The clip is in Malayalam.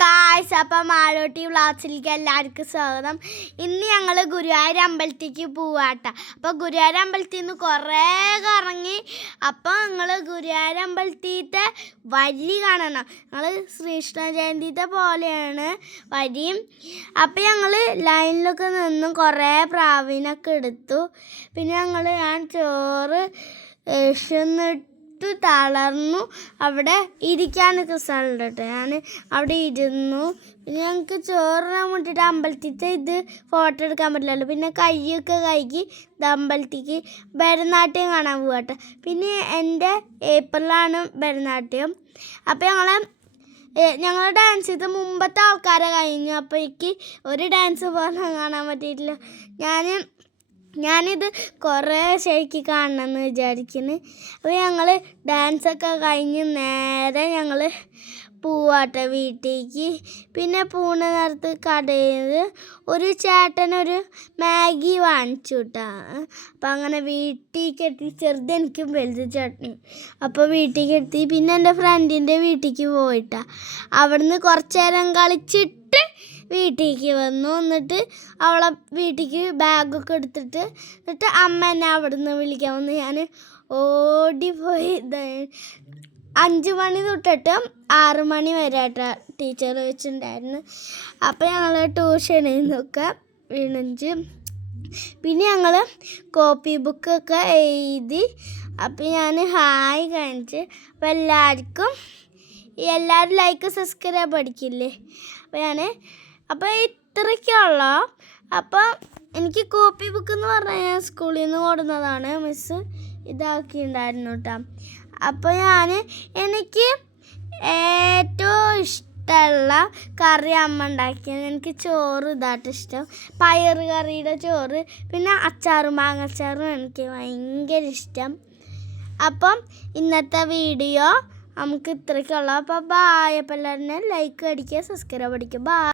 ഗായ്സ്, അപ്പം മാളൂട്ടി വ്ളോഗ്സിലേക്ക് എല്ലാവർക്കും സ്വാഗതം. ഇന്ന് ഞങ്ങൾ ഗുരുവായൂർ അമ്പലത്തേക്ക് പോവാട്ട. അപ്പോൾ ഗുരുവായൂർ അമ്പലത്തിൽ നിന്ന് കുറേ കറങ്ങി. അപ്പോൾ ഞങ്ങൾ ഗുരുവായൂർ അമ്പലത്തിലത്തെ വഴി കാണണം. ഞങ്ങൾ ശ്രീകൃഷ്ണ ജയന്തിത്തെ പോലെയാണ് വഴിയും. അപ്പോൾ ഞങ്ങൾ ലൈനിലൊക്കെ നിന്ന് കുറേ പ്രാവിനൊക്കെ എടുത്തു. പിന്നെ ഞാൻ ചോറ് തളർന്നു. അവിടെ ഇരിക്കാനൊക്കെ സ്ഥലമുണ്ട് കേട്ടോ. ഞാൻ അവിടെ ഇരുന്നു. പിന്നെ ഞങ്ങൾക്ക് ചോറിനാൻ വേണ്ടിയിട്ട് അമ്പലത്തിൻ്റെ ഇത് ഫോട്ടോ എടുക്കാൻ പറ്റില്ലല്ലോ. പിന്നെ കൈയൊക്കെ കഴുകി അമ്പലത്തേക്ക് ഭരതനാട്യം കാണാൻ പോകട്ടെ. പിന്നെ എൻ്റെ ഏപ്രിലാണ് ഭരതനാട്യം. അപ്പോൾ ഞങ്ങൾ ഡാൻസ് ചെയ്ത് മുമ്പത്തെ ആൾക്കാരെ കഴിഞ്ഞു. അപ്പോൾ എനിക്ക് ഒരു ഡാൻസ് പോലും കാണാൻ പറ്റിയിട്ടില്ല. ഞാനിത് കുറേ ശരിക്ക് കാണണമെന്ന് വിചാരിക്കുന്നു. അപ്പോൾ ഞങ്ങൾ ഡാൻസൊക്കെ കഴിഞ്ഞ് നേരെ ഞങ്ങൾ പോവാട്ടെ വീട്ടിലേക്ക്. പിന്നെ പൂണ നേരത്ത് കടയിൽ ഒരു ചേട്ടനൊരു മാഗി വാങ്ങിച്ചു കിട്ടാ. അപ്പം അങ്ങനെ വീട്ടിലേക്ക് എത്തി. ചെറുതെനിക്കും വലുത് ചേട്ടനും. അപ്പോൾ വീട്ടിലേക്ക് എത്തി. പിന്നെ എൻ്റെ ഫ്രണ്ടിൻ്റെ വീട്ടിലേക്ക് പോയിട്ടാ. അവിടുന്ന് കുറച്ച് നേരം കളിച്ചിട്ട് വീട്ടിലേക്ക് വന്നു. എന്നിട്ട് അവളെ വീട്ടിലേക്ക് ബാഗൊക്കെ എടുത്തിട്ട് അമ്മ എന്നെ അവിടെ നിന്ന് വിളിക്കാൻ വന്നു. ഞാൻ ഓടിപ്പോയി. 5 മണി തൊട്ടിട്ട് 6 മണി വരെ ആയിട്ടാ ടീച്ചർ വെച്ചിട്ടുണ്ടായിരുന്നു. അപ്പോൾ ഞങ്ങൾ ട്യൂഷനിൽ നിന്നൊക്കെ വീണിച്ച്. പിന്നെ ഞങ്ങൾ കോപ്പി ബുക്കൊക്കെ എഴുതി. അപ്പോൾ ഞാൻ ഹായ് കാണിച്ച്. അപ്പോൾ എല്ലാവരും ലൈക്ക് സബ്സ്ക്രൈബ് അടിക്കില്ലേ. അപ്പോൾ ഇത്രയ്ക്കുള്ള. അപ്പോൾ എനിക്ക് കോപ്പി ബുക്ക് എന്ന് പറഞ്ഞാൽ ഞാൻ സ്കൂളിൽ നിന്ന് കൊടുക്കുന്നതാണ്. മിസ്സ് ഇതാക്കിയിട്ടുണ്ടായിരുന്നു കേട്ടോ. അപ്പോൾ എനിക്ക് ഏറ്റവും ഇഷ്ടമുള്ള കറി അമ്മ ഉണ്ടാക്കിയത്. എനിക്ക് ചോറ് ഇതായിട്ട് ഇഷ്ടം. പയർ കറിയുടെ ചോറ്, പിന്നെ അച്ചാറും മാങ്ങച്ചാറും എനിക്ക് ഭയങ്കര ഇഷ്ടം. അപ്പം ഇന്നത്തെ വീഡിയോ നമുക്ക് ഇത്രയ്ക്കുള്ള. അപ്പോൾ ബായ്. അപ്പോൾ എല്ലാവരും ലൈക്ക് അടിക്കുക, സബ്സ്ക്രൈബ് അടിക്കുക. ബായ്.